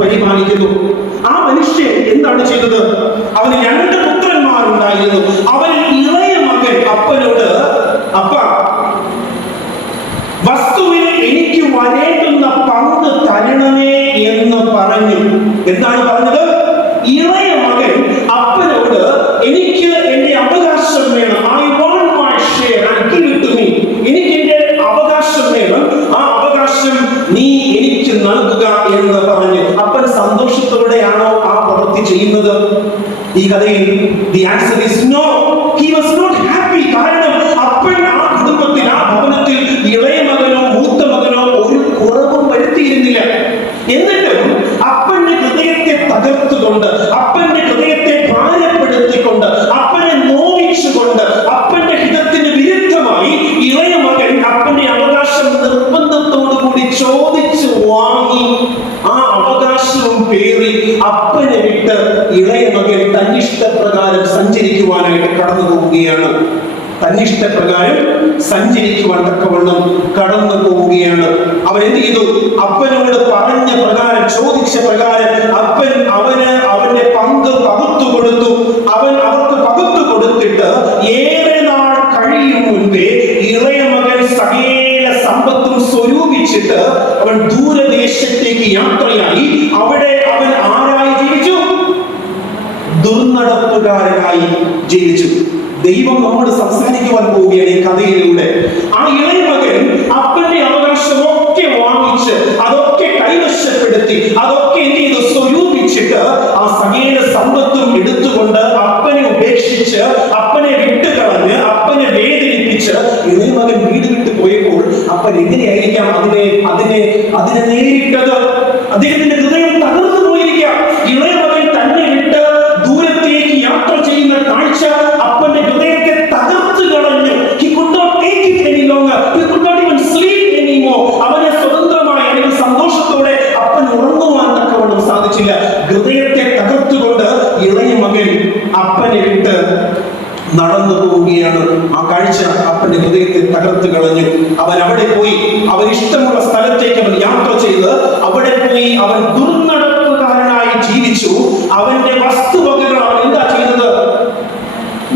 പരിപാലിക്കുന്നു. ആ മനുഷ്യൻ എന്താണ് ചെയ്തത്? അവന് 2 പുത്രന്മാരുണ്ടായിരുന്നു. അവൻ ഇളയ മകൻ അപ്പനോട്, അപ്പ, വസ്തുവിൽ എനിക്ക് വരേണ്ടുന്ന പങ്ക് തരണമേ എന്ന് പറഞ്ഞു. എന്താണ് പറഞ്ഞത്? ഇളയ മകൻ അപ്പനോട്, എനിക്ക് എന്റെ അവകാശം വേണം, I want my share and give it to me. എനിക്ക് എന്റെ അവകാശം വേണം, ആ അവകാശം നീ എനിക്ക് നൽകുക എന്ന് പറഞ്ഞു. അപ്പൻ സന്തോഷത്തോടെയാണോ ആ പ്രവൃത്തി ചെയ്യുന്നത്? ഈ കഥയിൽ the answer is no. He was not happy. കാരണം അപ്പൻ ആ കുടുംബത്തിൽ, ആ ഭവനത്തിൽ ഇളയ മകനോ മൂത്ത മകനോ ഒരു കുറവും വരുത്തിയിരുന്നില്ല. എന്നിട്ടും അപ്പന്റെ ഹൃദയത്തെ തകർത്തുകൊണ്ട്, അപ്പന്റെ ഹൃദയത്തെ ഭാരപ്പെടുത്തിക്കൊണ്ട്, അപ്പനെ നോവിച്ചുകൊണ്ട്, അപ്പന്റെ ഹിതത്തിന് വിരുദ്ധമായി ഇളയ മകൻ അപ്പന്റെ അവകാശം നിർബന്ധത്തോടു കൂടി ചോദിച്ചു വാങ്ങി ആ അവകാശവും പേറി അപ്പനെ വിട്ട് ഇളയ മകൻ തന്നിഷ്ടപ്രകാരം സഞ്ചരിക്കുവാനായിട്ട് കടന്നു പോവുകയാണ്. തന്നിഷ്ടപ്രകാരം സഞ്ചരിക്കുവാൻ തക്കവണ്ണം കടന്നു പോവുകയാണ്. അവൻ എന്ത് ചെയ്തു? അപ്പനോട് പറഞ്ഞ പ്രകാരം, ചോദിച്ച പ്രകാരം അപ്പൻ അവന്റെ പങ്ക് പകുത്തു കൊടുത്തു. അവൻ അവർക്ക് പകുത്തു കൊടുത്തിട്ട് ഏറെ നാൾ കഴിയും മുൻപേ ഇളയ മകൻ സകല സമ്പത്തും സ്വരൂപിച്ചിട്ട് അവൻ ദൂരദേശത്തേക്ക് യാത്രയായി. അവിടെ അവൻ ആരായി ജീവിച്ചു? ദുർനടപ്പുകാരനായി ജീവിച്ചു. ദൈവം നമ്മോട് സംസാരിക്കുവാൻ പോവുകയാണ് ഈ കഥയിലൂടെ. ആ ഇളയ മകൻ അപ്പന്റെ അവകാശമൊക്കെ വാങ്ങിച്ച്, അതൊക്കെ കൈവശപ്പെടുത്തി, അതൊക്കെ എന്ത് ചെയ്തു? സ്വരൂപിച്ചിട്ട് ആ സകല സമ്പത്തും എടുത്തുകൊണ്ട് അപ്പനെ ഉപേക്ഷിച്ച്, അപ്പനെ വിട്ടുകളഞ്ഞ്, അപ്പനെ വേദനിപ്പിച്ച് ഇളയ മകൻ വീട് വിട്ടു പോയപ്പോൾ അപ്പൻ എങ്ങനെയായിരിക്കാം അതിനെ നേരിട്ടത്? അദ്ദേഹത്തിന്റെ ഹൃദയം തകർന്നു പോയിരിക്കാം. ഇളയ മകൻ തന്നെ വിട്ട് ദൂരത്തേക്ക് യാത്ര ചെയ്യുന്ന കാഴ്ച അപ്പന്റെ ഹൃദയത്തെ തകർത്ത് കളഞ്ഞു. He could not take it any longer. He could not even sleep anymore. അവനെ സ്വതന്ത്രമായി അല്ലെങ്കിൽ സന്തോഷത്തോടെ അപ്പൻ ഉറങ്ങുവാൻ തക്കവണ്ണം സാധിച്ചില്ല. ഹൃദയത്തെ തകർത്തുകൊണ്ട് ഇളയ മകൻ അപ്പനെ വിട്ട് നടന്നു പോവുകയാണ്. ആ കാഴ്ച അപ്പന്റെ ഹൃദയത്തെ തകർത്ത് കളഞ്ഞു. അവൻ അവിടെ പോയി, അവൻ ഇഷ്ടമുള്ള സ്ഥലത്തേക്ക് അവൻ യാത്ര ചെയ്ത് അവിടെ പോയി അവൻ ദുർനടപ്പുകാരനായി ജീവിച്ചു. അവന്റെ വസ്തുവകകൾ അവൻ എന്താ ചെയ്തത്?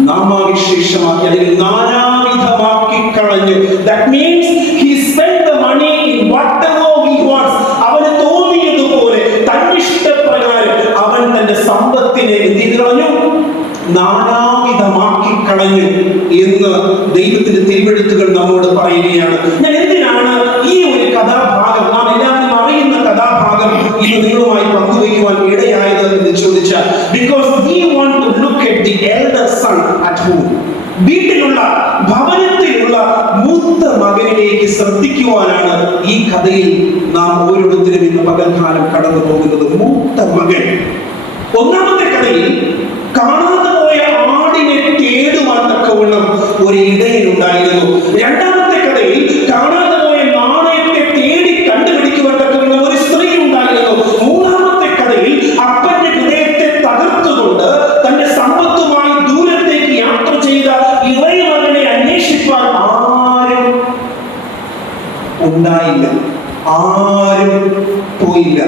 നാമാവിശേഷമാക്കി, അല്ലെങ്കിൽ നാനാവിധമാക്കി കളഞ്ഞു. That means he spent the money in whatever he wants. അവന് തോന്നിയതുപോലെ തന്നിഷ്ടപ്രകാരം അവൻ തന്റെ സമ്പത്തിനെ എന്ത് ചെയ്തു കളഞ്ഞു? നാനാവിധമാക്കി കളഞ്ഞു എന്ന് ദൈവത്തിന്റെ തിരുവെഴുത്തുകൾ നമ്മോട് പറയുകയാണ്. ഞാൻ എന്തിനാണ് ഈ ഒരു കഥാഭാഗം, നാം എല്ലാവരും അറിയുന്ന കഥാഭാഗം, ഇത് നിങ്ങളുമായി പങ്കുവയ്ക്കുവാൻ ഇടയായത് എന്ന് ചോദിച്ചാൽ, because we want to look at the elder son at home. വീട്ടിലുള്ള, ഭവനത്തിലുള്ള മൂത്ത മകനിലേക്ക് ശ്രദ്ധിക്കുവാനാണ് ഈ കഥയിൽ നാം ഓരോരുത്തരും ഇന്ന് പകൽക്കാലം കടന്നു പോകുന്നത്. മൂത്ത മകൻ. ഒന്നാമത്തെ കഥയിൽ കാണാതെ പോയ ആടിനെ തേടുവാൻ തക്കവണ്ണം ഒരു ഇടയനുണ്ടായിരുന്നു. രണ്ടാമത്തെ കഥയിൽ കാണാതെ പോയ നാണയത്തെ തേടി കണ്ടുപിടിക്കുവാൻ തക്കവണ്ണം ഒരു സ്ത്രീ ഉണ്ടായിരുന്നു. മൂന്നാമത്തെ കഥയിൽ അപ്പന്റെ ഹൃദയത്തെ തകർത്തുകൊണ്ട് തന്റെ സമ്പത്തുമായി ദൂരത്തേക്ക് യാത്ര ചെയ്ത ഇളയ മകനെ അന്വേഷിപ്പാൻ ആരും ഉണ്ടായില്ല, ആരും പോയില്ല.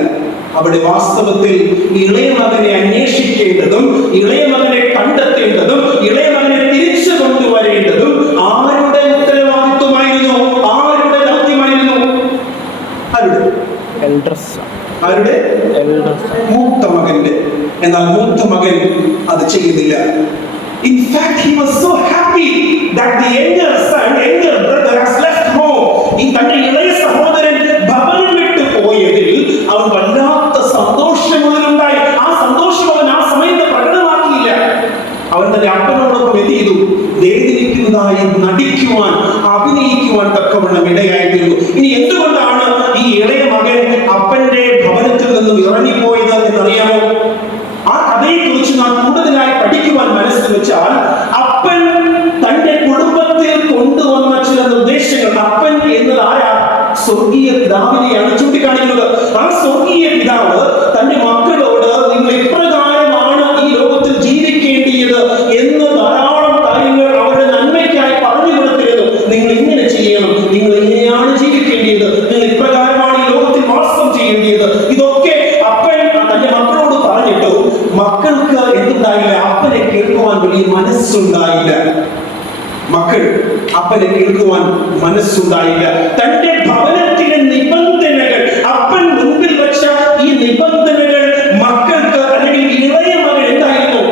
അവിടെ വാസ്തവത്തിൽ ഇളയ മകനെ അന്വേഷിക്കേണ്ടതും ഇളയ മകനെ കണ്ടെത്തേണ്ടതും ഇളയ മകനെ തിരിച്ചു കൊണ്ടുവരേണ്ടതും ആരുടെ ഉത്തരവാദിത്വമായിരുന്നു? ആരുടെ ദൗത്യമായിരുന്നു? ആരുടെ? മൂത്ത മകന്റെ. എന്നാൽ മൂത്ത മകൻ അത് ചെയ്യുന്നില്ല. In fact, he was so happy that the younger brother has left home. ഈ തന്റെ ഇളയ സഹോദരൻ ഭവനം വിട്ടു പോയതിൽ അവൻ വല്ലാത്ത സന്തോഷം അവനുണ്ടായി. ആ സന്തോഷം അവൻ ആ സമയത്ത് പ്രകടമാക്കിയില്ല. അവൻ തന്റെ അപ്പനോടൊപ്പം എന്ത് ചെയ്തു? വേദനിക്കുന്നതായി നടിക്കുവാൻ, അഭിനയിക്കുവാൻ തക്കവണ്ണം ഇടയായിത്തീർന്നു. ഇനി എന്തുകൊണ്ടാണ് ഈ ഇളയ മകൻ അപ്പന്റെ ഭവനത്തിൽ നിന്നും ഇറങ്ങിപ്പോയത് എന്നറിയാമോ? ആ കഥയെ കുറിച്ച് നാം കൂടുതലായി പഠിക്കുവാൻ മനസ്സിൽ വെച്ചാൽ, അപ്പൻ തന്റെ കുടുംബത്തിൽ കൊണ്ടുവന്ന ചില നിർദ്ദേശങ്ങൾ. അപ്പൻ എന്നത് ആരാ? സ്വർഗീയ പിതാവിനെയാണ് ചൂണ്ടിക്കാണിക്കുന്നത്. ആ സ്വർഗീയ പിതാവ് തന്റെ മക്കളോട് നിങ്ങൾ ഇപ്രകാരമാണ് ഈ ലോകത്തിൽ ജീവിക്കേണ്ടിയത് എന്ന് ധാരാളം കാര്യങ്ങൾ അവരുടെ നന്മയ്ക്കായി പറഞ്ഞു കൊടുത്തിരുന്നു. നിങ്ങൾ ഇങ്ങനെ ചെയ്യണം, നിങ്ങൾ ഇങ്ങനെയാണ് ജീവിക്കേണ്ടത്, നിങ്ങൾ ഇപ്രകാരമാണ് ഈ ലോകത്തിൽ വാസം ചെയ്യേണ്ടത്. ഇതൊക്കെ അപ്പൻ അപ്പനെ കേൾക്കുവാൻ മനസ്സുണ്ടായില്ല. തന്റെ ഭവനത്തിലെ നിബന്ധനകൾ, അപ്പൻ മുൻപിൽ വെച്ച ഈ നിബന്ധനകൾ മക്കൾക്ക് അല്ലെങ്കിൽ ഇളയ മകൻ എന്തായിരുന്നു?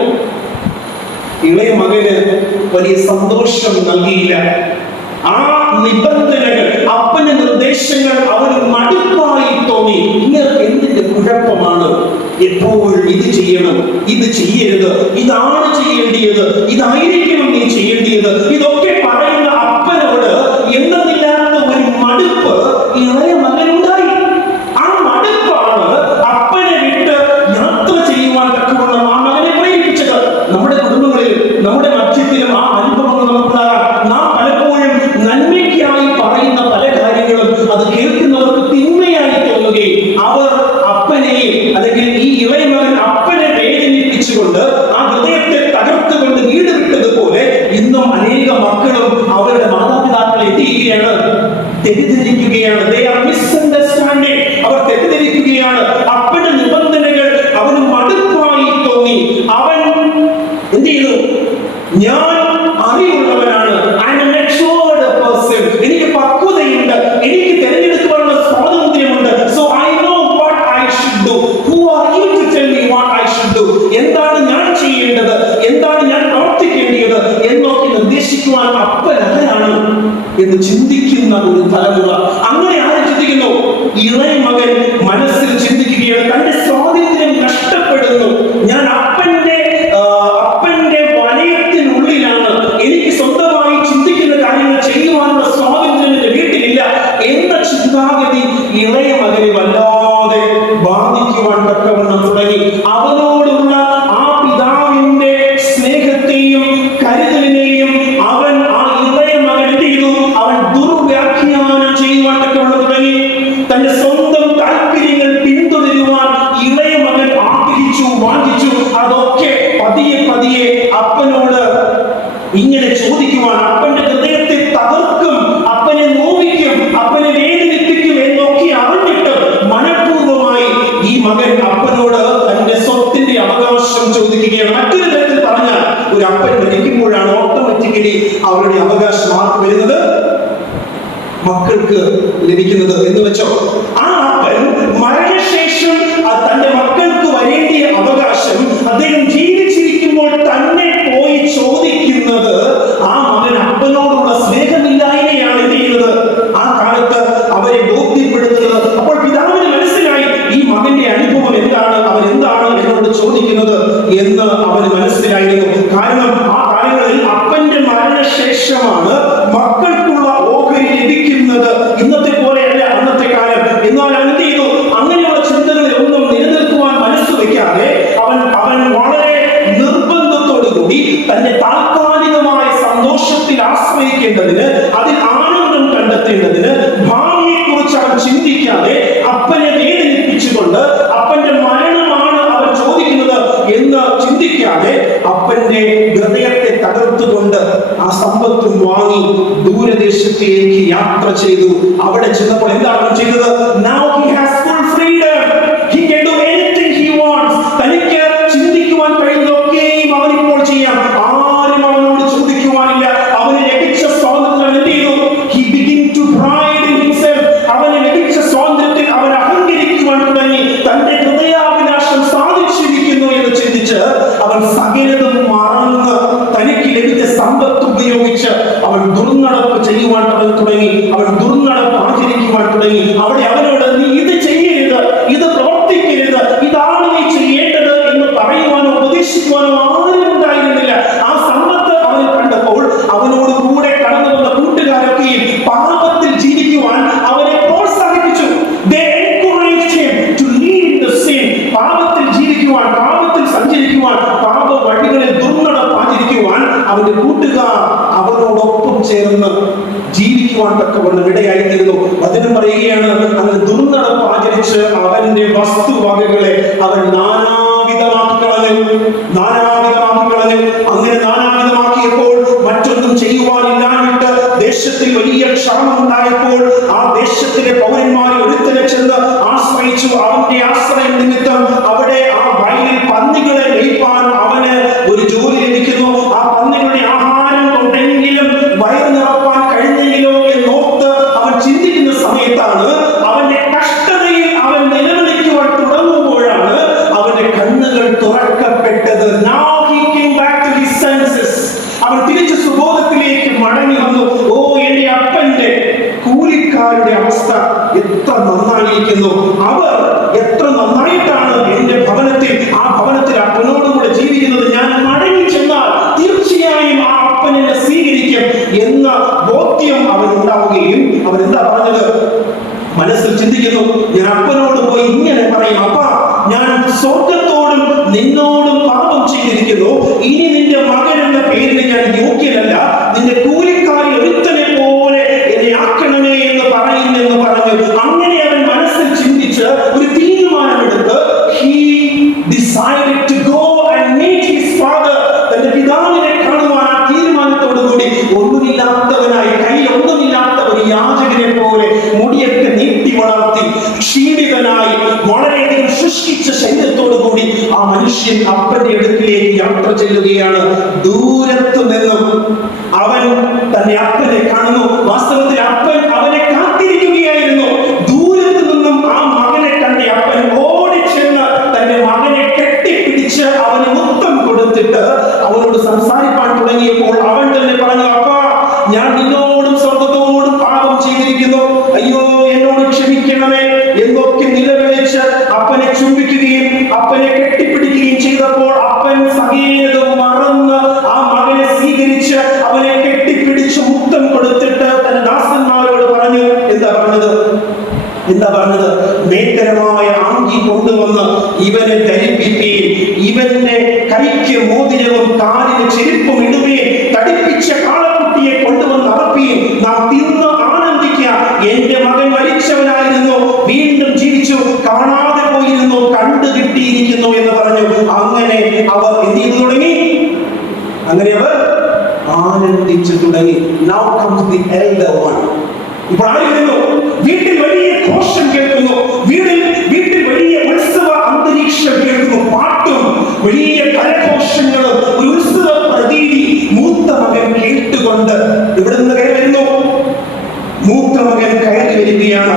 ഇളയ മകന് വലിയ സന്തോഷം നൽകിയില്ല. ആ നിബന്ധനകൾ, അപ്പന്റെ നിർദ്ദേശങ്ങൾ അവന് മടുപ്പായി തോന്നി. ഇങ്ങനെ എന്തിന്റെ കുഴപ്പമാണ്? എപ്പോഴും ഇത് ചെയ്യണം, ഇത് ചെയ്യരുത്, ഇതാണ് ചെയ്യേണ്ടിയത്, ഇതായിരിക്കണം നീ ചെയ്യേണ്ടിയത്, ഇതൊക്കെ പറയുന്ന അപ്പനോട് എന്തെന്നില്ലാത്ത ഒരു മടുപ്പ് ഇളയ മകനുണ്ടായി. ആ മടുപ്പാണ് അപ്പനെ വിട്ട് യാത്ര ചെയ്യുവാൻ തക്കവണ്ണം ആ മകനെ പ്രേരിപ്പിച്ചത്. നമ്മുടെ കുടുംബങ്ങളിൽ, നമ്മുടെ മധ്യത്തിലും ആ അനുഭവങ്ങൾ നമുക്കുണ്ടാകാം. നാം പലപ്പോഴും നന്മയ്ക്കായി പറയുന്ന പല കാര്യങ്ങളും അത് കേൾക്കുന്നവർക്ക് തിന്മയായി തോന്നുകയും അവർ അപ്പനെയും അല്ലെങ്കിൽ ഈ ഇളയ മകൻ അപ്പനെ വേദനിപ്പിച്ചുകൊണ്ട് ആ ഹൃദയത്തെ തകർത്തുകൊണ്ട് വീട് വിട്ടതുപോലെ ഇന്നും അനേക മക്കളും അവരുടെ മാതാപിതാക്കളെ എത്തിക്കുകയാണ്, തെറ്റിദ്ധരിക്കുകയാണ്. They are misunderstanding. അവർ തെറ്റിദ്ധരിക്കുകയാണ്. അപ്പന്റെ നിബന്ധനകൾ അവന് മടുപ്പായി തോന്നി. അവൻ എന്ത് ചെയ്തു? ഞാൻ അറിവുള്ളവനാണ്, എനിക്ക് പക്വതയുണ്ട്, എനിക്ക് തിരഞ്ഞെടുക്കുവാനുള്ള സ്വാതന്ത്ര്യമുണ്ട്. So I know what I should do. Who are you to tell me what I should do? എന്താണ് ഞാൻ ചെയ്യേണ്ടത്, എന്താണ് ഞാൻ പ്രവർത്തിക്കേണ്ടത് എന്നൊക്കെ നിർദ്ദേശിക്കുവാൻ അപ്പൻ ആരാണ് എന്ന് ചിന്തിക്കുന്ന ഒരു തലമുറ. അങ്ങനെ ആര് ചിന്തിക്കുന്നു? ഇളയ മകൻ മനസ്സിൽ ചിന്തിക്കുകയാണ്, തന്റെ സ്വാതന്ത്ര്യം നഷ്ടപ്പെടുന്നു, ഞാൻ അപ്പന്റെ വലയത്തിനുള്ളിലാണ്, എനിക്ക് സ്വന്തമായി ചിന്തിക്കുന്ന കാര്യങ്ങൾ ചെയ്യുവാനുള്ള സ്വാതന്ത്ര്യം എന്റെ വീട്ടിലില്ല എന്ന ചിന്താഗതി ഇളയ മകനെ വല്ലാതെ ബാധിക്കുവാൻ തക്കവണ്ണം തുടങ്ങി. അവനോടുള്ള ആ പിതാവിന്റെ സ്നേഹത്തെയും കരുതലിനെയും അവൻ ആ ഇളയ മകൻ എന്ത് ചെയ്തു? അവൻ ദുർവ്യാഖ്യാനം ചെയ്യുവാൻ തക്കവണ്ണം തുടങ്ങി. തന്റെ സ്വന്തം താല്പര്യങ്ങൾ പിന്തുടരുവാൻ ഇളയ മകൻ ആഗ്രഹിച്ചു, വാഞ്ചിച്ചു. അതൊക്കെ പതിയെ പതിയെ അപ്പനോട് ഇങ്ങനെ ചോദിക്കുവാൻ, അപ്പന്റെ ഹൃദയത്തെ തകർക്കും, അപ്പനെ നോവിക്കും, അപ്പനെ വേദനിപ്പിക്കും എന്നൊക്കെ അറിഞ്ഞിട്ട് മനഃപൂർവ്വമായി ഈ മകൻ അപ്പനോട് തന്റെ സ്വത്തിന്റെ അവകാശം ചോദിക്കുകയാണ്. മറ്റൊരു തരത്തിൽ പറഞ്ഞാൽ, ഒരു അപ്പൻ മരിക്കുമ്പോഴാണ് ഓട്ടോമാറ്റിക്കലി അവരുടെ അവകാശം ആർക്ക് വരുന്നത്? മക്കൾക്ക് ലഭിക്കുന്നത് എന്ന് വെച്ചോ. ആ അപ്പൻ മരണശേഷം തന്റെ മക്കൾക്ക് വരേണ്ടിയ അവകാശം അദ്ദേഹം ജീവിച്ചിരിക്കുമ്പോൾ തന്നെ പോയി ചോദിക്കുന്നത് ആ മകൻ അപ്പനോടുള്ള സ്നേഹമില്ലായ്മയാണ് എന്ത് ചെയ്യുന്നത്? ആ കാലത്ത് അവരെ ബോധ്യപ്പെടുത്തുന്നത്. അപ്പോൾ പിതാവിന് മനസ്സിലായി ഈ മകന്റെ അനുഭവം എന്താണ്, അവൻ എന്താണ് എന്നോട് ചോദിക്കുന്നത് എന്ന് അവന് മനസ്സിലായിരുന്നു. കാരണം ആ കാലങ്ങളിൽ അപ്പന്റെ മരണശേഷമാണ് മക്കൾക്കുള്ള ഓഹരി ലഭിക്കുന്നത്. ഇന്നത്തെ പോലെയല്ല അന്നത്തെ കാലം. എന്നാൽ എന്ത് ചെയ്തു? അങ്ങനെയുള്ള ചിന്തകളിൽ ഒന്നും നിലനിൽക്കുവാൻ മനസ്സ് വെക്കാതെ അവൻ വളരെ നിർബന്ധത്തോടുകൂടി തന്റെ താൽക്കാലികമായ സന്തോഷത്തിൽ ആശ്രയിക്കേണ്ടതിന്, അതിൽ ആനന്ദം കണ്ടെത്തേണ്ടതിന്, ഭാവിയെ കുറിച്ച് അവൻ ചിന്തിക്കാതെ അപ്പനെ വേദനിപ്പിച്ചുകൊണ്ട് അപ്പന്റെ മരണമാണ് അവൻ ചോദിക്കുന്നത് എന്ന് ചിന്തിക്കാതെ അപ്പന്റെ ഹൃദയത്തെ തകർത്തുകൊണ്ട് ആ സമ്പത്തും വാങ്ങി ദൂരദേശത്തേക്ക് യാത്ര ചെയ്തു. അവിടെ ചെന്നപ്പോൾ എന്താണ് അവൻ ചെയ്തത്? Now he has full freedom. He can do anything he wants. തനിക്ക് ചിന്തിക്കുവാൻ കഴിയുന്നതൊക്കെയും അവനിപ്പോൾ ചെയ്യാം. ആരും അവനോട് ചോദിക്കുവാനില്ല. അവന് ലഭിച്ച സ്വാതന്ത്ര്യം എന്ത് ചെയ്തു? He began to pride in himself. അവന് ലഭിച്ച സ്വാതന്ത്ര്യത്തിൽ അവൻ അഹങ്കരിക്കുവാൻ തുടങ്ങി. തന്റെ ഹൃദയാഭിലാഷം സാധിച്ചിരിക്കുന്നു എന്ന് ചിന്തിച്ച് അവൻ സകലതും മറന്ന് തനിക്ക് ലഭിച്ച സമ്പത്ത് ഉപയോഗിച്ച് അവൻ ദുർനടപ്പ് ചെയ്യുവാൻ തുടങ്ങി. അവൻ ദുർനടപ്പ് ആചരിക്കുവാൻ തുടങ്ങി. അവിടെ അവനോട് നീ ഇത് ചെയ്യരുത്, ഇത് പ്രവർത്തിക്കരുത്, ഇതാണ് നീ ചെയ്യേണ്ടത് എന്ന് പറയുവാനോ ഉപദേശിക്കുവാനോ ആരും ഉണ്ടായിരുന്നില്ല. ആ സമ്പത്ത് അവന് കണ്ടപ്പോൾ അവനോട് കൂടെ കടന്നു വന്ന കൂട്ടുകാരൊക്കെയും പാപത്തിൽ ജീവിക്കുവാൻ അവനെ പ്രോത്സാഹിപ്പിച്ചു. They encouraged him to live in the sin. പാപത്തിൽ ജീവിക്കുവാൻ, പാപത്തിൽ സഞ്ചരിക്കുവാൻ, പാപ വഴികളിൽ ദുർനടപ്പ് ആചരിക്കുവാൻ അവന്റെ കൂട്ടുകാർ അവനോടൊപ്പം ചേർന്ന് ജീവിക്കുവാൻ തക്കവണ്ണം ഇടയായിത്തീരുന്നു. വചനം പറയുകയാണ്, അങ്ങനെ ദുർനടപ്പ് ആചരിച്ച് അവന്റെ വസ്തുവകകളെ അവൻ നാനാവിധമാക്കി കളഞ്ഞു. അങ്ങനെ നാനാവിധമാക്കിയപ്പോൾ മറ്റൊന്നും ചെയ്യുവാനില്ലാഞ്ഞിട്ട് ദേശത്തിൽ വലിയ ക്ഷാമം ഉണ്ടായപ്പോൾ ആ ദേശത്തിലെ പൗരന്മാരെ ഒരുത്തനെ ചെന്ന് ആശ്രയിച്ചു. അവന്റെ ആശ്രയം നിമിത്തം അവിടെ ആ വയലിൽ പന്നികളെ മേയ്പ്പാൻ അവന് ഒരു ജോലി ലഭിക്കുന്നു. ആ പന്നികളുടെ ആഹാരം കൊണ്ടെങ്കിലും വയറ് നിറപ്പാൻ നന്നായിരിക്കുന്നു. അവർ എത്ര നന്നായിട്ടാണ് എന്റെ ഭവനത്തിൽ, ആ ഭവനത്തിൽ അപ്പനോടുകൂടെ ജീവിക്കുന്നത്. ഞാൻ മടങ്ങി ചെന്നാൽ തീർച്ചയായും ആ അപ്പൻ എന്നെ സ്വീകരിക്കും എന്ന ബോധ്യം അവനുണ്ടാവുകയും അവരെന്താ പറഞ്ഞത്? മനസ്സിൽ ചിന്തിക്കുന്നു, ഞാൻ അപ്പനോട് പോയി ഇങ്ങനെ പറയും, അപ്പ ഞാൻ സ്വർഗത്തോടും നിന്നോടും പാപം ചെയ്തിരിക്കുന്നു. ഇനി നിന്റെ മകൻ എന്ന പേരിന് ഞാൻ യോഗ്യനല്ല. നിന്റെ കൂലിക്കാരിൽ ഒരുത്തനെ പോലെ എന്നെ ആക്കണമേ എന്ന് പറയുമെന്ന് പറഞ്ഞു. അങ്ങനെ അവൻ മനസ്സിൽ ചിന്തിച്ച് ഒരു തീരുമാനമെടുത്ത് he decided to go and meet his father. തന്റെ പിതാവിനെ കാണുവാൻ ആ തീരുമാനത്തോടു കൂടി ഒന്നുമില്ലാത്തവനായി, കയ്യിലൊന്നുമില്ലാത്ത ഒരു യാചകനെ പോലെ മുടിയൊക്കെ നീട്ടി വളർത്തി ക്ഷീണിതനായി വളരെയധികം ശുഷ്കിച്ച ശരീരത്തോടു കൂടി ആ മനുഷ്യൻ അപ്പന്റെ അടുക്കിലേക്ക് യാത്ര ചെല്ലുകയാണ്. ദൂരത്തു നിന്നും അവൻ തന്റെ അപ്പനെ കാണുന്നു. വാസ്തവത്തിൽ അപ്പൻ അവനെ കാത്തിരിക്കുകയായിരുന്നു. ദൂരത്തു നിന്നും ആ മകനെ കണ്ട അപ്പൻ ഓടിച്ചെന്ന് തന്റെ മകനെ കെട്ടിപ്പിടിച്ച് അവന് മുത്തം കൊടുത്തിട്ട് അവനോട് സംസാരിക്കാൻ തുടങ്ങിയപ്പോൾ അവൻ തന്നെ പറഞ്ഞു, അപ്പ ഞാൻ നിന്നോടും സ്വർഗത്തോടും പാപം ചെയ്തിരിക്കുന്നു, അയ്യോ എന്നോട് ക്ഷമിക്കണമേ എന്നൊക്കെ നിലവിളിച്ച് അപ്പനെ ചുംബിക്കുകയും അപ്പനെ കെട്ടിപ്പിടിക്കുകയും ചെയ്തപ്പോൾ അപ്പൻ സകലതും മറന്ന് ആ മകനെ സ്വീകരിച്ച് അവനെ കെട്ടിപ്പിടിച്ച് മുത്തം കൊടുത്തിട്ട് തന്റെ ദാസന്മാരോട് പറഞ്ഞു, എന്താ പറഞ്ഞത്? മേത്തരമായ ആംഗി കൊണ്ടുവന്ന് ഇവനെ ധരിപ്പിക്കുകയും ഇവന്റെ കൈക്ക് മോതിരവും കാലിന് ചെരുപ്പും ഇടുകയും തടിപ്പിച്ച കാളക്കുട്ടിയെ കൊണ്ടുവന്ന് അറപ്പിയും നാം തിന്ന് ആനന്ദിക്കുക. എന്റെ മകൻ മരിച്ചവനായിരുന്നു, വീണ്ടും ജീവിച്ചു, കാണാതെ പോയിരുന്നു, കണ്ടു കിട്ടിയിരിക്കുന്നു എന്ന് പറഞ്ഞു. അങ്ങനെ അവർ എന്ത് ചെയ്തു തുടങ്ങി? അങ്ങനെ അവർ ആനന്ദിച്ചു തുടങ്ങി. Now comes the elder one. ഇപ്പോൾ ആയിരുന്നു വീട്ടിൽ വലിയ ഘോഷം കേൾക്കുന്നു, വീട്ടിൽ വലിയ ഉത്സവ അന്തരീക്ഷം കേൾക്കുന്നു, പാട്ടും വലിയ കരഘോഷങ്ങളും ഒരു ഉത്സവ പ്രതീതി മൂത്ത മകൻ കേട്ടുകൊണ്ട് ഇവിടെ നിന്ന് കയറി വരുന്നു. മൂത്ത മകൻ കയറി വരികയാണ്.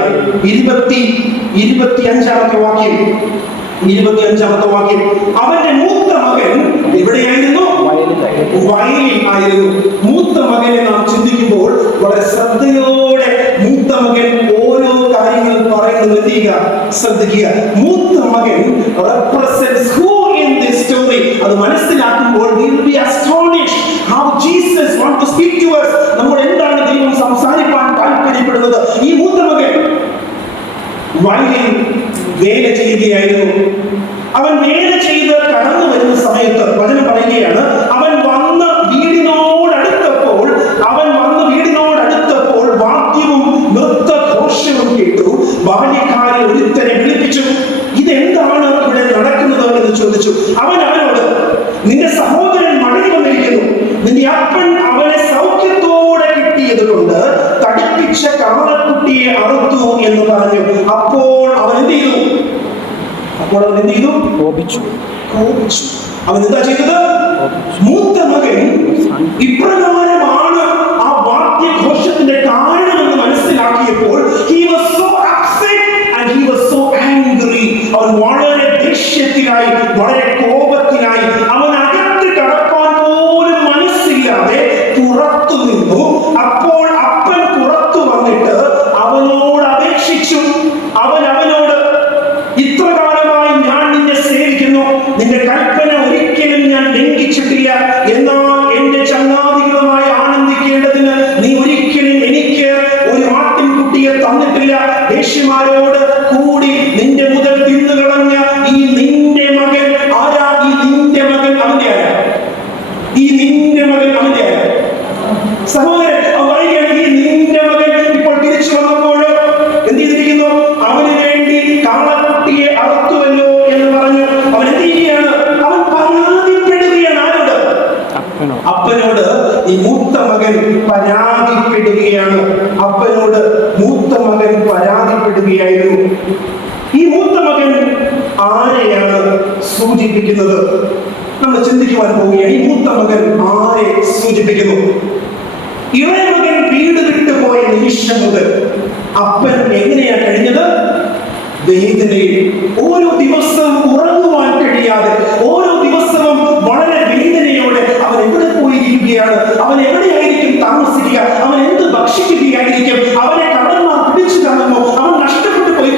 25-ാമത്തെ വാക്യം. അവന്റെ മൂത്ത മകൻ എവിടെയായിരുന്നു? വയലിൽ ആയിരുന്നു. മൂത്ത മകനെ നാം ചിന്തിക്കുമ്പോൾ വളരെ ശ്രദ്ധയോടെ മൂത്ത മകൻ ഓരോ കാര്യങ്ങൾ പറയുന്നത് ശ്രദ്ധിക്കുക. മൂത്ത മകൻ represents who in this story? അത് മനസ്സിലാക്കുമ്പോൾ we will be astonished how Jesus want to speak to us. നമ്മൾ എന്താണ് ദൈവം സംസാരിക്കാൻ താല്പര്യപ്പെടുന്നത്? ഈ മൂത്ത മകൻ വയലിൽ വേല ചെയ്യുകയായിരുന്നു. അവൻ വേല ചെയ്ത് കടന്നു വരുന്ന സമയത്ത് വചനം പറയുകയാണ്, അവൻ വന്ന് വീടിനോടടുത്തപ്പോൾ വാദ്യവും നൃത്തഘോഷവും കേട്ടു. ബാല്യക്കാരെ ഒരുത്തനെ വിളിപ്പിച്ചു. ഇതെന്താണ് ഇവിടെ നടക്കുന്നത് എന്ന് ചോദിച്ചു. അവനോട്, നിന്റെ സഹോദരൻ മടങ്ങി വന്നിരിക്കുന്നു, നിന്റെ അപ്പൻ അവനെ സൗഖ്യത്തോടെ കിട്ടിയത് കൊണ്ട് തടിപ്പിച്ച കാളക്കുട്ടിയെ അറുത്തു എന്ന് പറഞ്ഞു. അപ്പോൾ അവൻ എന്ത് ചെയ്തു? കോപിച്ചു. അവൻ എന്താ ചെയ്തത്? മൂത്ത മകൻ ഇപ്രകാരമാണ് ആ വാദ്യഘോഷത്തിന്റെ കാരണമെന്ന് മനസ്സിലാക്കിയപ്പോൾ he was so upset and he was so angry. അവൻ വളരെ ദേഷ്യത്തിലായി, വളരെ കോപത്തിലായി. അവൻ അകത്ത് കടക്കാൻ പോലും മനസ്സില്ലാതെ പുറത്തു നിന്നു. അപ്പോൾ അപ്പൻ പുറത്തു വന്നിട്ട് അവനോട് അപേക്ഷിച്ചു. അവനോട്, ഇത്ര കാലമായി ഞാൻ നിന്നെ സേവിക്കുന്നു, നിന്റെ കൽപ്പന ഒരിക്കലും ഞാൻ ലംഘിച്ചിട്ടില്ല. എന്നാൽ എന്റെ ചങ്ങാതികളുമായി ആനന്ദിക്കേണ്ടതിന് നീ ഒരിക്കലും എനിക്ക് ഒരു ആട്ടിൻകുട്ടിയെ തന്നിട്ടില്ല. വേശ്യമാരോട് കൂടി നിന്റെ മുതൽ തിന്നുകളഞ്ഞ ഈ നിന്റെ മകൻ ആരാ? ഈ നിന്റെ മകൻ അവന്റെ ആരാ? സഹോദരൻ പറയുകയാണ്, ഈ നിന്റെ മകൻ ഇപ്പോൾ തിരിച്ചു വന്നപ്പോഴോ എന്ത് ചെയ്തിരിക്കുന്നു? അവന് വേണ്ടി കാളക്കുട്ടിയെ അറുത്തുവല്ലോ എന്ന് പറഞ്ഞു. അവൻ എന്ത് ചെയ്യുകയാണ്? അവൻ പരാതിപ്പെടുകയാണ്. ആരോട്? അപ്പനോട്. ഈ മൂത്ത മകൻ പരാതിപ്പെടുകയാണ്. അപ്പനോട് മൂത്ത മകൻ പരാതിപ്പെടുകയായിരുന്നു. ഈ മൂത്ത മകൻ ആരെയാണ് സൂചിപ്പിക്കുന്നത്? നമ്മൾ ചിന്തിക്കുവാൻ പോവുകയാണ്. ഈ മൂത്ത മകൻ ആരെ സൂചിപ്പിക്കുന്നു? ഇളയ മകൻ വീട് വിട്ടുപോയ നിമിഷം മുതൽ അപ്പൻ എങ്ങനെയാ കഴിഞ്ഞത്? വേദനയിൽ. ഓരോ ദിവസവും ഉറങ്ങുവാൻ കഴിയാതെ, ഓരോ ദിവസവും വളരെ വേദനയോടെ അവൻ എവിടെ പോയിരിക്കുകയാണ്? അവൻ എവിടെയായിരിക്കും താമസിക്കുക? അവൻ എന്ത് ഭക്ഷിക്കുകയായിരിക്കും? അവനെ കടന്മാർ പിടിച്ചു കാണുമോ? അവൻ നഷ്ടപ്പെട്ടു പോയി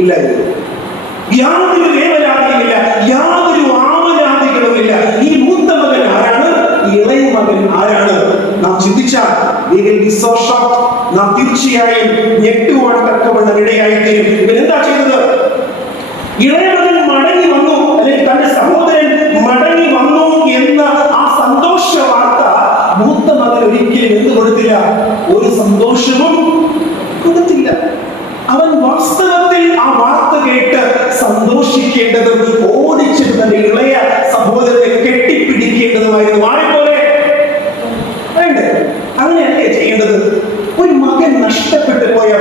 ഇല്ലായിരുന്നു. യാതൊരു വേവലാതിയുമില്ല, യാതൊരു ആവലാതികളുമില്ല. ഈ മൂത്ത മകൻ ആരാണ്? ഇളയ മകൻ ആരാണ്? നാം ചിന്തിച്ചാൽ നാം തീർച്ചയായും ഞെട്ടുവാൻ തക്കവണ്ണം ഇടയായിത്തീരും. ഇവൻ എന്താ ചെയ്തത്? ഇളയ മകൻ മടങ്ങി വന്നു, അല്ലെങ്കിൽ തന്റെ സഹോദരൻ മടങ്ങി വന്നു എന്ന ആ സന്തോഷ വാർത്ത മൂത്ത മകൻ ഒരിക്കലും എന്ത് കൊടുത്തില്ല? ഒരു സന്തോഷവും കൊടുത്തില്ല. അവൻ വാസ്തവത്തിൽ ആ വാർത്ത കേട്ട് സന്തോഷിക്കേണ്ടതും ഓടിച്ചു തന്റെ ഇളയ സഹോദരനെ കെട്ടിപ്പിടിക്കേണ്ടതുമായിരുന്നു. ആരെപ്പോലെ വേണ്ടേ? അങ്ങനെയല്ലേ ചെയ്യേണ്ടത്? ഒരു മകൻ നഷ്ടപ്പെട്ടു പോയ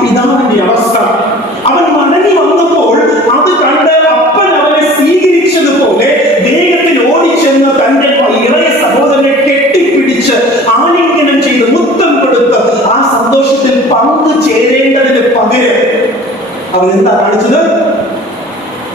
പിതാവിന്റെ അവസ്ഥ. അവൻ മടങ്ങി വന്നപ്പോൾ അത് കണ്ട് അപ്പൻ അവനെ സ്വീകരിച്ചതുപോലെ വേഗത്തിൽ ഓടിച്ചെന്ന് തന്റെ ഇളയ സഹോദരനെ കെട്ടിപ്പിടിച്ച് ആലിംഗനം ചെയ്ത് മുത്തം കൊടുത്ത് ആ സന്തോഷത്തിൽ പങ്കു ചേരേണ്ടതിന് പകരം അവൻ എന്താ കാണിച്ചത്?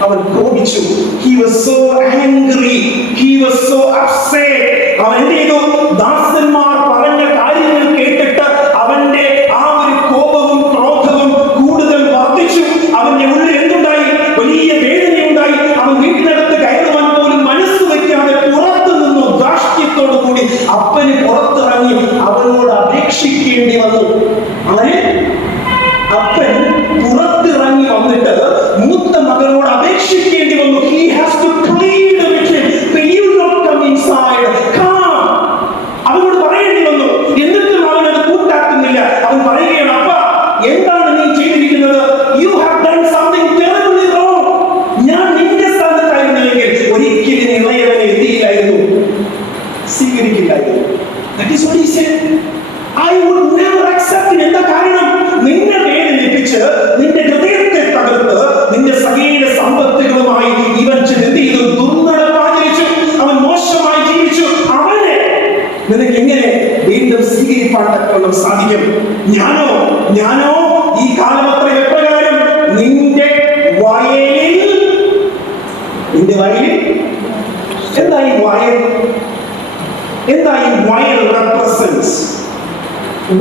അവൻ കോപിച്ചു. He was so angry. He was so upset. അവൻ എന്ത് ചെയ്തു? ദാസന്മാർ പറഞ്ഞ കാര്യങ്ങൾ കേട്ടിട്ട് അവന്റെ ആ ഒരു കോപവും ക്രോധവും കൂടുതൽ വർദ്ധിച്ചു. അവന്റെ ഉള്ളിൽ എന്തുണ്ടായി? വലിയ വേദനയുണ്ടായി. അവൻ വീട്ടിനകത്ത് കയറുവാൻ പോലും മനസ്സ് വയ്ക്കാതെ പുറത്തു നിന്നു ധാർഷ്ട്യത്തോടു കൂടി അപ്പന് പുറത്തിറങ്ങി അവനോട് അപേക്ഷിക്കേണ്ടി വന്നു. അവന് അപ്പൻ പുറത്തിറങ്ങി വന്നിട്ട് മൂത്ത മകനോട് അപേക്ഷിക്കേണ്ടി വന്നു. He has to plead with him. Will you not come inside? Come. അവനോട് പറയേണ്ടി വന്നു. എന്നിട്ടും അവൻ അത് കൂട്ടാക്കുന്നില്ല. അവൻ പറയുകയാണ്, അപ്പ എന്താണ് നീ ചെയ്തിരിക്കുന്നത്? You have done something terribly wrong. ഞാൻ നിന്റെ സ്ഥാനത്തായിരുന്നെങ്കിൽ ഒരിക്കലും ഇളയവനെ എത്തിയില്ലായിരുന്നു, സ്വീകരിക്കില്ലായിരുന്നു. That is what he said. I would never accept it. എന്താ കാരണം? നിന്നെ വേദനിപ്പിച്ച് നിന്റെ ഹൃദയത്തെ തകർത്ത് നിന്റെ സകല സമ്പത്തുകളുമായി ഇവൻ എന്ത് ചെയ്തു? ദുർനടപ്പാചരിച്ചു. അവൻ മോശമായി ജീവിച്ചു. അവനെ നിനക്ക് എങ്ങനെ വീണ്ടും സ്വീകരിപ്പാൻ തക്കവണ്ണം സാധിക്കും? ഞാനോ ഈ കാലമത്ര എപ്രകാരം നിന്റെ വയലിൽ എന്താ ഈ വയൽ? എന്താ ഈ വയൽ റെപ്രസെന്റ്സ്?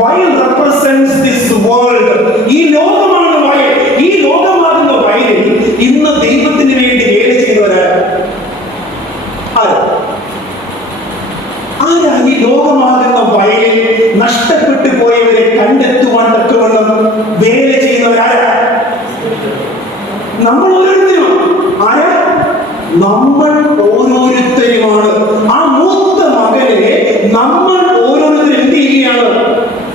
വയൽ റെപ്രസെന്റ്സ് ദിസ് വേൾഡ്. ഈ ലോകമാണ് വയൽ. ഈ ലോകമാകുന്ന വയലിൽ ഇന്ന് ദൈവത്തിന് വേണ്ടി വേല ചെയ്യുന്നവരാരാ? ഈ ലോകമാകുന്ന വയലിൽ നഷ്ടപ്പെട്ടു പോയവരെ കണ്ടെത്തുവാൻ തക്കവണ്ണം വേല ചെയ്യുന്നവരാരാ? നമ്മൾ ഓരോരുത്തരും. ആരാ? നമ്മൾ ഓരോരുത്തരുമാണ്. ആ മൂത്ത മകനെ നമ്മൾ ഓരോരുത്തരും എന്ത് ചെയ്യുകയാണ്?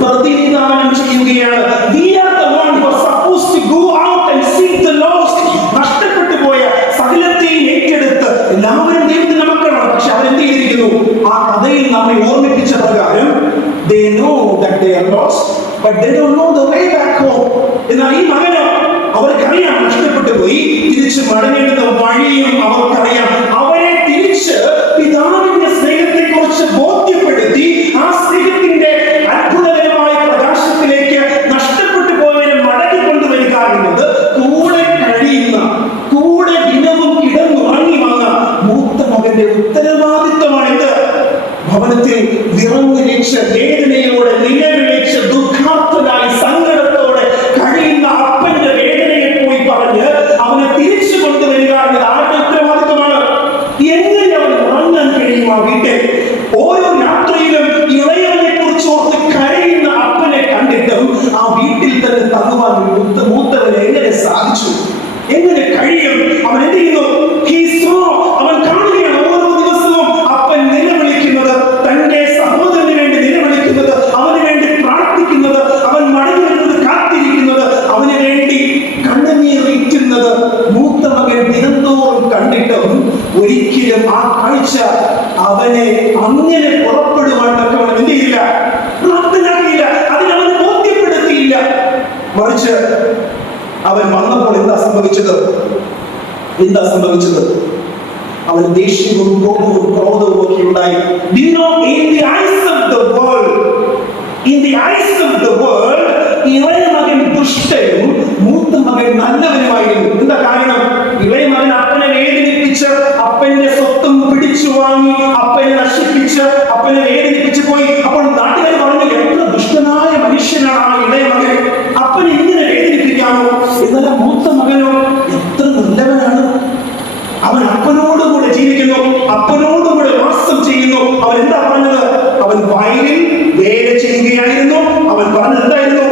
പ്രതിനിധാനം ചെയ്യുകയാണ്. We are the one who are supposed to go out and seek the lost. നഷ്ടപ്പെട്ടു പോയ സകലത്തെയും ഏറ്റെടുത്ത് എല്ലാവരും ദൈവത്തിന്റെ മക്കളാണ്. പക്ഷെ അവരെന്ത് ചെയ്തിരിക്കുന്നു? ആ കഥയിൽ നമ്മെ ഓർമ്മിപ്പിച്ച പ്രകാരം they know that they are lost, but they don't know the way back home. എന്നാൽ ഈ മകനോ അവർക്കറിയാം നഷ്ടപ്പെട്ടു പോയി, തിരിച്ച് മടങ്ങേണ്ടുന്ന വഴിയും അവർക്കറിയാം. അവരെ തിരിച്ച് പിതാവിന്റെ സ്നേഹത്തെ കുറിച്ച് ബോധ്യപ്പെടുത്തി ആ സ്നേഹത്തിന്റെ അത്ഭുതകരമായ പ്രകാശത്തിലേക്ക് നഷ്ടപ്പെട്ടു പോയവരെ മടക്കി കൊണ്ടുവരിക എന്നത് കൂടെ കഴിയുന്ന, കൂടെ ദിനവും കിടന്നുറങ്ങി വന്ന മൂത്ത മകന്റെ ഉത്തരവാദിത്വമാണിത്. ഭവനത്തിൽ വിറങ്ങലിച്ച് വേദനയോടെ നിലവിളിച്ച് ദുഃഖാർത്ഥനായി സങ്കടത്തോടെ കഴിയുന്ന അപ്പന്റെ വേദനയെ പോയി പറഞ്ഞ് അവനെ തിരിച്ചു കൊണ്ടുവരിക എന്നത് ആരുടെ ഉത്തരവാദിത്വമാണ്? എങ്ങനെ അവൻ ഉറങ്ങാൻ കഴിയും ആ വീട്ടിൽ? ഓരോ രാത്രിയിലും ഇളയവനെ കുറിച്ച് ഓർത്ത് കരയുന്ന അപ്പനെ കണ്ടിട്ടും ആ വീട്ടിൽ തന്നെ തങ്ങുവാൻ മൂത്തവനെ എങ്ങനെ സാധിച്ചു? എങ്ങനെ കഴിയും? അവൻ എന്ത് ചെയ്യുന്നു? അവൻ കാണുകയാണ് ഓരോ ദിവസവും അപ്പൻ നിലവിളിക്കുന്നത്, തന്റെ സഹോദരന് വേണ്ടി നിലവിളിക്കുന്നത്, അവന് വേണ്ടി പ്രാർത്ഥിക്കുന്നത്, അവൻ മടങ്ങി വരുന്നത് കാത്തിരിക്കുന്നത്, അവന് വേണ്ടി കണ്ണുനീറിക്കുന്നത് മൂത്ത മകൻ ദിനംതോറും കണ്ടിട്ടും ഒരിക്കലും ആ കാഴ്ച അവനെ അങ്ങനെ പുറപ്പെടുവാൻ തക്കവണ്ണം എന്ത് ചെയ്യില്ല? പ്രാപ്തനാക്കിയില്ല. അതിനവന് ബോധ്യപ്പെടുത്തിയില്ല. മറിച്ച് അവൻ വന്നപ്പോൾ എന്താ സംഭവിച്ചത്? അവൻ ദേഷ്യവും കോപവും ക്രോധവും ഒക്കെ ഉണ്ടായി. ഇളയ മകൻ ദുഷ്ടനും മൂത്ത മകൻ നല്ലവനുമായിരുന്നു. എന്താ കാരണം? ഇളയ മകൻ അപ്പനെ വേദനിപ്പിച്ച് അപ്പന്റെ സ്വത്തും പിടിച്ചു വാങ്ങി അപ്പനെ നശിപ്പിച്ച് അപ്പനെ വേദനിപ്പിച്ചു പോയി. അപ്പോൾ നാട്ടുകാർ പറഞ്ഞു, എത്ര ദുഷ്ടനായ മനുഷ്യനാണ് ആ ഇളയ മകൻ, അപ്പനെ ഇങ്ങനെ വേദനിപ്പിച്ചു. ചെയ്യുകയായിരുന്നു. അവൻ പറഞ്ഞത് എന്തായിരുന്നു?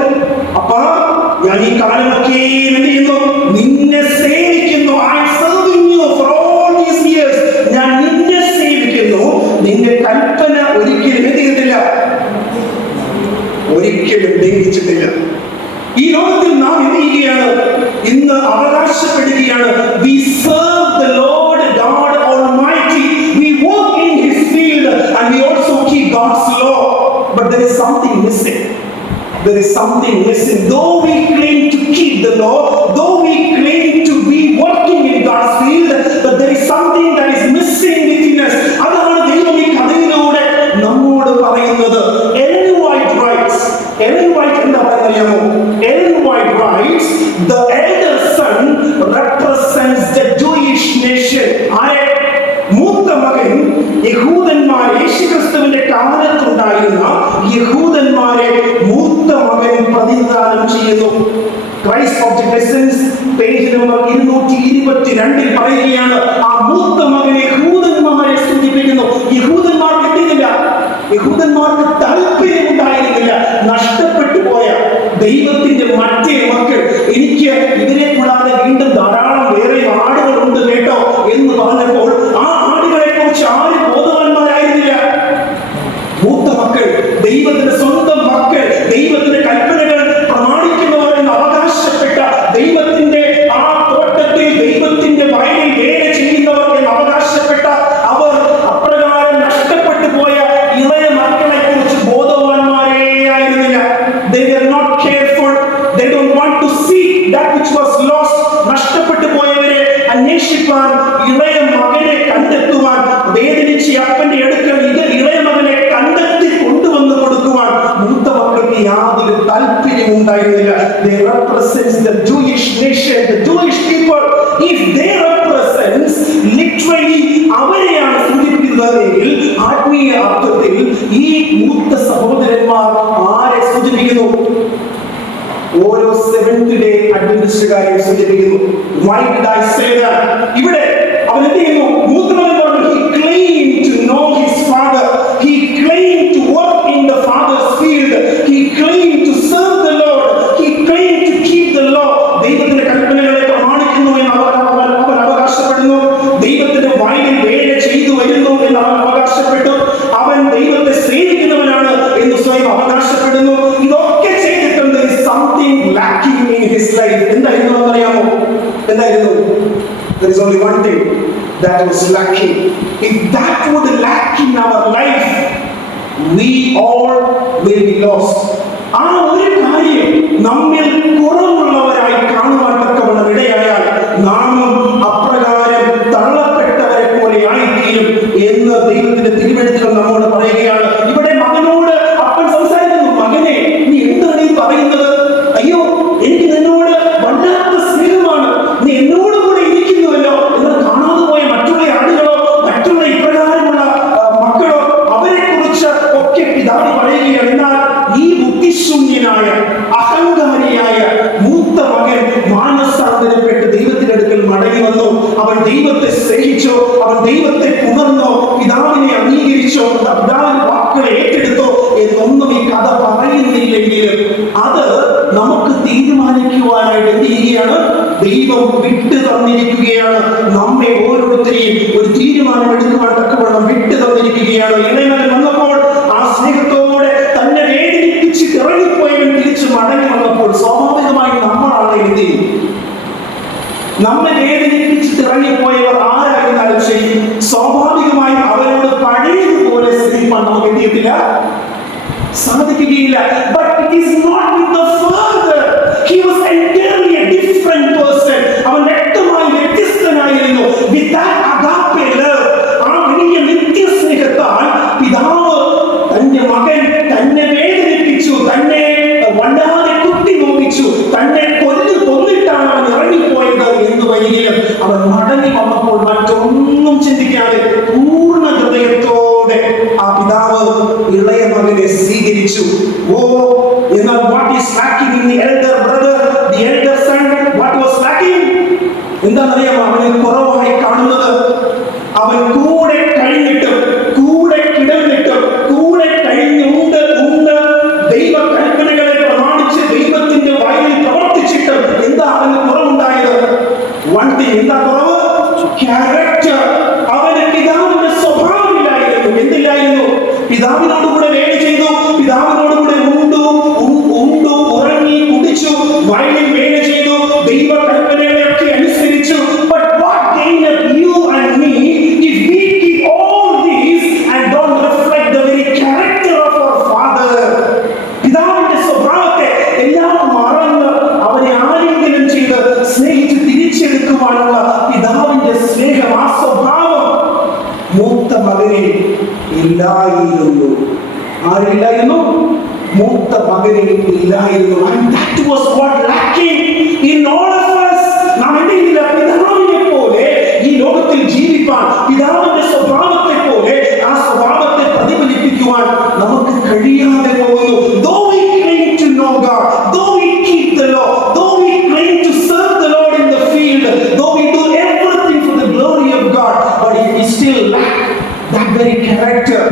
അപ്പാ, ഞാൻ ഈ കാലമൊക്കെ എന്ത് ചെയ്യുന്നു? നിന്നെ സേവിക്കുന്നു. I am serving you for all these years. ഞാൻ നിന്നെ സേവിക്കുന്നു. നിന്റെ കൽപ്പന ഒരിക്കലും എന്ത് ചെയ്തിട്ടില്ല? ഒരിക്കലും ലംഘിച്ചിട്ടില്ല. ഈ ലോകത്തിൽ നാം എന്ത് ചെയ്യുകയാണ്? ഇന്ന് അവകാശപ്പെടുകയാണ്, we serve the Lord God Almighty. We walk in His field and we also keep God's law. But there is something missing. There is something missing. Though we claim to keep the law, though we claim to be working in God's field, but there is something that is missing within us. അതാണ് ദൈവം ഈ കഥയിലൂടെ നമ്മോട് പറയുന്നത്. Ellen White writes, Ellen White എന്താ പറയുന്നറിയാമോ? Ellen White writes, the elder son represents the Jewish nation. ആരെ? മൂത്ത മകൻ യഹൂദന്മാരെ, യേശുക്രിസ്തുവിന്റെ കാലത്തുണ്ടായിരുന്ന യഹൂദന്മാരെ മൂത്ത മകൻ പ്രതിനിധാനം ചെയ്യുന്നു. Christ of the lessons page number 222 പറയുകയാണ്, ആ മൂത്ത മകൻ യഹൂദന്മാരെ സൂചിപ്പിക്കുന്നു. യഹൂദന്മാർക്ക് എത്തിയില്ല, യഹൂദന്മാർക്ക് താല്പര്യം ഉണ്ടായിരുന്നില്ല. നഷ്ടപ്പെട്ടു പോയ ദൈവത്തിന്റെ മറ്റേ മക്കൾ, എനിക്ക് ഇവരെ കൂടാതെ വീണ്ടും ധാരാളം വേറെ ആടുകളുണ്ട് കേട്ടോ എന്ന് പറഞ്ഞപ്പോൾ ആ ആടുകളെ കുറിച്ച് ആരും ബോധവാന്മാരായിരുന്നില്ല. മൂത്ത മക്കൾ, ദൈവത്തിന്റെ സ്വന്തം മക്കൾ, ദൈവത്തിന്റെ കൽപ്പനകൾ പ്രമാണിക്കുന്നവർ എന്ന് അവകാശപ്പെട്ട, ദൈവത്തിന്റെ ആ തോട്ടത്തിൽ ദൈവത്തിന്റെ വയലിൽ വേല ചെയ്യുന്നവർ എന്ന് അവകാശപ്പെട്ട അവർ അപ്രകാരം നഷ്ടപ്പെട്ടു പോയ ഇളയ മക്കളെ കുറിച്ച് ബോധവാന്മാരേ ആയിരുന്നില്ല. They were not careful. They don't want to see that which was lost. നഷ്ടപ്പെട്ടു പോയവരെ അന്വേഷിക്കാൻ, ഇളയ മകനെ കണ്ടെത്തുവാൻ, വേദനിച്ച് അപ്പന്റെ അടുക്കൽ ഇളയ മകനെ കണ്ടെത്തി കൊണ്ടുവന്ന് കൊടുക്കുവാൻ മൂത്ത മക്കൾക്ക് യാതൊരു താല്പര്യം ഉണ്ടായിരുന്നില്ല. They represents the Jewish nation, the Jewish people. If they represents literally അവരെയാണ് സൂചിപ്പിക്കുന്നതെങ്കിൽ ആത്മീയ അർത്ഥത്തിൽ ഈ മൂത്ത സഹോദരന്മാർ ആരെ സൂചിപ്പിക്കുന്നു? ഓരോ സെവൻത് ഡേ അഡ്വന്റിസ്റ്റുകാരെ സൂചിപ്പിക്കുന്നു. Why did I say that? ഇവിടെ അവൻ എന്ത് ചെയ്യുന്നു? മൂത്തമകൻ പറഞ്ഞു, he claimed to know his father. He claimed to work in the father's field. He claimed to serve the Lord. He claimed to keep the law. ദൈവത്തിന്റെ കൽപ്പനകളെ പ്രമാണിക്കുന്നു എന്ന് അവൻ അവകാശപ്പെടുന്നു. ദൈവത്തിന്റെ വയലിൽ വേല ചെയ്തു വരുന്നു എന്ന് അവൻ അവകാശപ്പെട്ടു. അവൻ ദൈവത്തെ സേവിക്കുന്നവനാണ് എന്ന് സ്വയം അവകാശപ്പെടുന്നു. ഇതൊക്കെ ചെയ്തിട്ടുണ്ട്. Something lacking in his life. എന്തായിരുന്നു അറിയാമോ? എന്തായിരുന്നു? There is only one thing that was lacking. If that would lack in our life, we all will be lost. ആ ഒരു കാര്യം നമ്മിൽ കുറവുള്ളവരായി കാണുവാൻ തക്കവണ്ണം ഇടയായാൽ നാമും അപ്രകാരം തള്ളപ്പെട്ടവരെ പോലെ ആയിത്തീരും എന്ന് ദൈവത്തിന്റെ തിരുവെഴുത്തുകൾ നമ്മോട് പറയുകയാണ്. ഇവിടെ മകനോട് അപ്പൻ സംസാരിക്കുന്നു, മകനെ നീ എന്താണ് ഈ പറയുന്നത്? അയ്യോ, എനിക്ക് നിന്നോട് വല്ലാത്ത സ്നേഹമാണ്, നീ എന്നോട് കൂടെ ഇരിക്കുന്നുവല്ലോ. എന്നാൽ കാണാതെ പോയ മറ്റുള്ള ആളുകളോ മറ്റുള്ള ഇപ്രകാരമുള്ള മക്കളോ അവരെ കുറിച്ച് ഒക്കെ പിതാവ് പറയുകയാണ്. എന്നാൽ ഈ ബുദ്ധിശൂന്യനായ അഹങ്കാരിയായ മൂത്ത മകൻ മാനസാന്തരപ്പെട്ട് ദൈവത്തിന്റെ അടുക്കൽ മടങ്ങി വന്നു. അവൻ ദൈവത്തെ സ്നേഹിച്ചു, അവൻ ദൈവത്തെ പുണർന്നോ, പിതാവിനെ അംഗീകരിച്ചോ, പിതാവിന്റെ വാക്കുകളെ ഏറ്റെടുത്തോ എന്നൊന്നും ഈ കഥ പറയുന്നില്ലെങ്കിലും അത് നമുക്ക് തീരുമാനിക്കുവാനായിട്ട് എന്ത് ചെയ്യുകയാണ്? ദൈവം വിട്ടു തന്നിരിക്കുകയാണ്. നമ്മെ ഓരോരുത്തരെയും ഒരു തീരുമാനം എടുക്കുവാൻ തക്കവണ്ണം വിട്ടു തന്നിരിക്കുകയാണ്. ഇളയമകൻ വന്നപ്പോൾ ആ സ്നേഹത്തോടെ തന്നെ വേദനിപ്പിച്ച് ഇറങ്ങിപ്പോയവൻ തിരിച്ചു മടങ്ങി വന്നപ്പോൾ സ്വാഭാവികമായി നമ്മളാണ് എന്ത് ചെയ്യും? നമ്മെ വേദനിപ്പിച്ചിട്ട് ഇറങ്ങിപ്പോയവർ ആരായിരുന്നാലും ശരി, സ്വാഭാവികമായും അവരോട് പഴയതുപോലെ സ്നേഹിപ്പാൻ നമുക്ക് എന്ത് ചെയ്യത്തില്ല? സാധിക്കുകയില്ല. But it is not with the father. He was entirely a different person. അവൻ വ്യക്തമായി വ്യത്യസ്തനായിരുന്നു. With that agape love, ആ വലിയ നിത്യസ്നേഹത്താൽ പിതാവ് തന്റെ മകൻ തന്നെ വേദനിപ്പിച്ചു, തന്നെ വല്ലാതെ കുത്തി നോക്കിച്ചു, തന്നെ കൊന്നിട്ടാണ് അവൻ ഇറങ്ങിപ്പോയത് എന്ന് വരികയും അവൻ മടങ്ങി വന്നപ്പോൾ മറ്റൊന്നും ചിന്തിക്കാതെ പൂർണ്ണ ഹൃദയത്തോടെ ആ പിതാവ് ഇളയ മകനെ സ്വീകരിച്ചു. ഓ, എന്നാൽ what is lacking in the elder brother, the elder son, what was lacking? എന്താണെന്നറിയാമോ? അവനെ കുറവായി കാണുന്നത്, അവൻ കൂടെ കഴിഞ്ഞിട്ടും കൂടെ കിടന്നിട്ടും കൂടെ കഴിഞ്ഞുണ്ട് ഇല്ലായിരുന്നു. ആരില്ലായിരുന്നു? മൂത്ത മകനിൽ ഇല്ലായിരുന്നു. And that was what lacking in all of us. നാം എന്തെങ്കില പിതാവിനെ പോലെ ഈ ലോകത്തിൽ ജീവിക്കാൻ, പിതാവിന്റെ സ്വഭാവത്തെ പോലെ ആ സ്വഭാവത്തെ പ്രതിഫലിപ്പിക്കുവാൻ നമുക്ക് കഴിയാതെ പോകുന്നു. Though we claim to know God, though we keep the law, though we claim to serve the Lord in the field, though we do everything for the glory of God, but if we still lack that very character,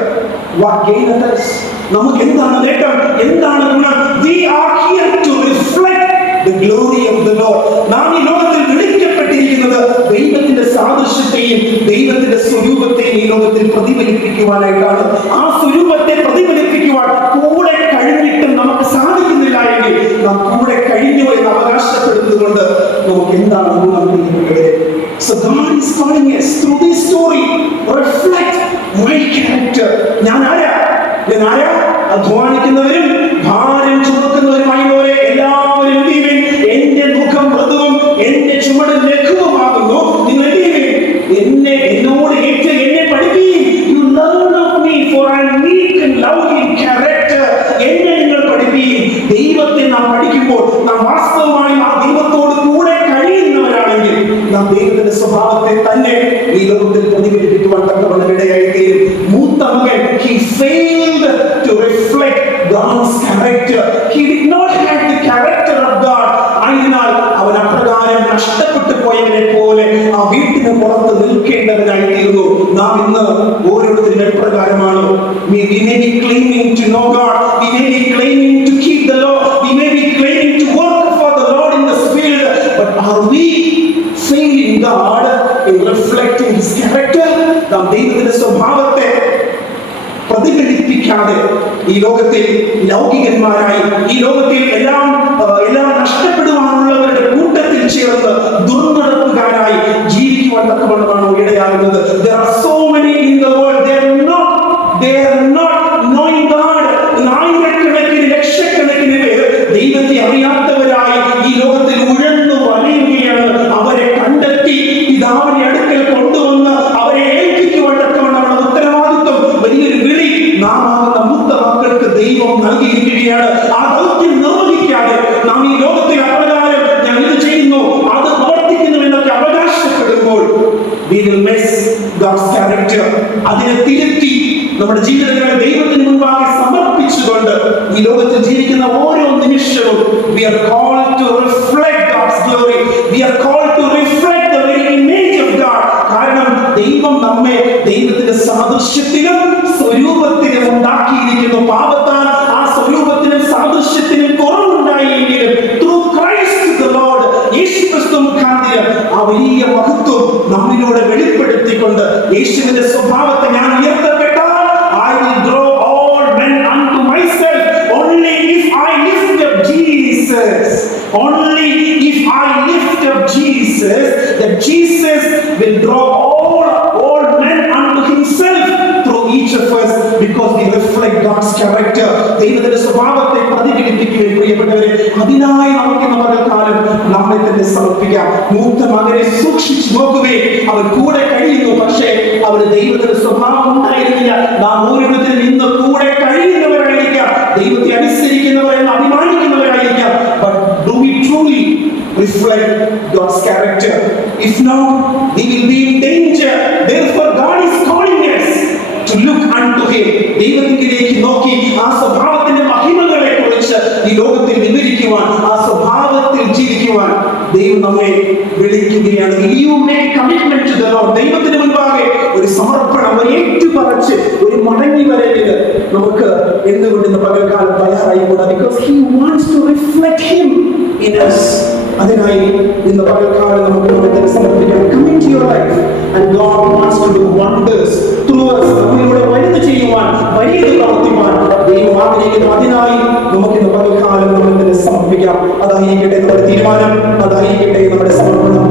what gaineth us? നമുക്ക് എന്താണ് നേട്ടം? എന്താണ് ഗുണം? We are here to reflect the glory of the Lord. നാം ഈ ലോകത്തിൽ വിളിക്കപ്പെട്ടിരിക്കുന്നത് ദൈവത്തിന്റെ സാദൃശ്യത്തെയും ദൈവത്തിന്റെ സ്വരൂപത്തെയും ഈ ലോകത്തിൽ പ്രതിഫലിപ്പിക്കുവാനായിട്ടാണ്. ആ സ്വരൂപത്തെ പ്രതിഫലിപ്പിക്കുവാൻ കൂടെ കഴിഞ്ഞിട്ടും നമുക്ക് സാധിക്കുന്നില്ല എങ്കിൽ നാം കൂടെ കഴിഞ്ഞു എന്ന് അവകാശപ്പെടുന്നതുകൊണ്ട് നമുക്ക് എന്താണ് ഗുണം? So God is calling us through this story, reflect my character. ഞാൻ ആരാ? അധ്വാനിക്കുന്നവരും ഭാരം ചുമക്കുന്നവരുമായുള്ളവരെ എല്ലാവരും എന്തുവീൻ? എന്റെ മുഖം മൃദുവും എന്റെ ചുമട് ലഘുവുമാകുന്നു. നിങ്ങൾ എന്നോട് ഏറ്റ് എന്നെ പഠിപ്പീൻ. You learn of me, for I am meek and lowly in character. എന്നെ നിങ്ങൾ പഠിപ്പീൻ. ദൈവത്തെ നാം പഠിക്കുമ്പോൾ നാം വാസ്തവമായും ആ ദൈവത്തോട് കൂടെ കഴിയുന്നവരാണെങ്കിൽ നാം ദൈവത്തിന്റെ സ്വഭാവത്തെ തന്നെ ഈ ലോകത്തിൽ പ്രതിഫലിപ്പിക്കുവാൻ തക്കവണ്ണം ഇടയായിത്തീരും. മൂത്ത മകൻ he failed to reflect God's character. He did not have the character of God. അതിനാൽ അവൻ അപ്രകാരം നഷ്ടപ്പെട്ടു പോയവനെ പോലെ ആ വീട്ടിന് പുറത്ത് നിൽക്കേണ്ടവനായി തീർന്നു. നാം ഇന്ന് ഓരോരുത്തരും എപ്രകാരമാണ്? We may be claiming to know God, we may be claiming to keep the law, we may be claiming to work for the Lord in this field, but are we failing God in reflecting His character? നാം ദൈവത്തിന്റെ സ്വഭാവത്തെ പ്രതിഫലിപ്പിക്കാതെ ഈ ലോകത്തിൽ ലൗകികന്മാരായി, ഈ ലോകത്തിൽ എല്ലാം നഷ്ടപ്പെടുവാനുള്ളവരുടെ കൂട്ടത്തിൽ ചേർന്ന് ദുർനടപ്പുകാരായി ജീവിക്കുവാൻ തക്കവണ്ണമാണ് ഇടയാകുന്നത്. There are so many in the world, they are not knowing God. ആയിരക്കണക്കിന് ലക്ഷക്കണക്കിന് പേർ ദൈവത്തെ അറിയാത്തവരായി ഈ ലോകത്തിൽ ഉഴന്നു വലയുകയാണ്. അവരെ കണ്ടെത്തി പിതാവിന്റെ അടുക്കൽ കൊണ്ടുവന്ന് അവരെ ഏൽപ്പിക്കുവാൻ തക്കവണ്ണമാണ് ഉത്തരവാദിത്വം, വലിയൊരു വിളി നാം ആകുന്ന മൂത്ത മക്കൾക്ക് ദൈവം നൽകിയിരിക്കുകയാണ്. ആ ദൗത്യം നിർവഹിക്കാതെ നാം ഈ ലോകത്തിൽ അപ്രകാരം ഞാൻ ഇത് ചെയ്യുന്നു അത് പ്രവർത്തിക്കുന്നു എന്നൊക്കെ അവകാശപ്പെടുമ്പോൾ we will miss God's character. അതിനെ തിരുത്തി നമ്മുടെ ജീവിതങ്ങളെ ദൈവത്തിന് മുൻപാകെ സമർപ്പിച്ചുകൊണ്ട് ഈ ലോകത്തിൽ ജീവിക്കുന്ന ഓരോ നിമിഷവും we are called to reflect God's glory. We are called to reflect the very image of God. കാരണം ദൈവം നമ്മെ ദൈവത്തിന്റെ സാദൃശ്യത്തിലും സ്വരൂപത്തിലും ഉണ്ടാക്കിയിരിക്കുന്നു. പാപത്താൽ ആ സ്വരൂപത്തിനും സാദൃശ്യത്തിനും കുറവുണ്ടായെങ്കിലും through Christ the Lord, യേശുക്രിസ്തു മുഖാന്തരം ആ വലിയ മഹത്വം നമ്മിലൂടെ വെളിപ്പെടുത്തിക്കൊണ്ട് യേശുവിന്റെ സ്വഭാവത്തെ ഞാൻ ഉയർത്തപ്പെട്ടാൽ I will draw all men unto myself only if I lift up Jesus. Only if I lift up Jesus, that Jesus will draw all men unto himself through each of us, because we reflect God's character. ദൈവത്തിന്റെ സ്വഭാവത്തെ പ്രതിഫലിപ്പിക്കുകയും പ്രിയപ്പെട്ടവരെ, അതിനായി നമുക്ക് പകൽക്കാലം നമ്മെ തന്നെ സമർപ്പിക്കാം. മൂത്ത മകനെ സൂക്ഷിച്ചു നോക്കുകയും അവൻ കൂടെ കഴിയുന്നു, പക്ഷേ അവന് ദൈവത്തിന്റെ സ്വഭാവം ഉണ്ടായിരുന്നില്ല. നാം ഓരോരുത്തരും ഇന്ന് കൂടെ കഴിയുന്നവരായിരിക്കാം, ദൈവത്തെ അനുസരിക്കുന്നവരെന്ന് അഭിമാനിക്കുന്നവരായിരിക്കാം. But do we truly reflect God's character? If not, we will be in danger. Therefore God is calling us to look unto him. ദൈവത്തിലേക്ക് നോക്കി ആ സ്വഭാവത്തിന്റെ മഹിമകളെ കുറിച്ച് ഈ ലോകത്തിൽ വിവരിക്കുവാൻ, ആ സ്വഭാവത്തിൽ ജീവിക്കുവാൻ ദൈവം നമ്മെ വിളിക്കുകയാണ്. You make commitment to the Lord. ദൈവത്തിന് മുൻപാകെ ഒരു സമർപ്പണം, ഒരു ഏറ്റുപറച്ച്, ഒരു മടങ്ങി വരലിന് നമുക്ക് എന്തുകൊണ്ട് ഇന്ന് പകൽക്കാലം തയ്യാറായിക്കൂടാ? Because he wants to reflect him in us. അതിനായി ഇന്ന് പകൽക്കാലം നമുക്ക് നമ്മെ സമർപ്പിക്കാം. Come into your life and God wants to do wonders through us. നമ്മളിലൂടെ വലുത് ചെയ്യുവാൻ, വലിയത് പ്രവർത്തിക്കുവാൻ ദൈവം ആഗ്രഹിക്കുന്നു. അതിനായി നമുക്ക് ഇന്ന് പകൽക്കാലം നമ്മെ സമർപ്പിക്കാം. അതായിരിക്കട്ടെ നമ്മുടെ തീരുമാനം, അതായിരിക്കട്ടെ നമ്മുടെ സമർപ്പണം.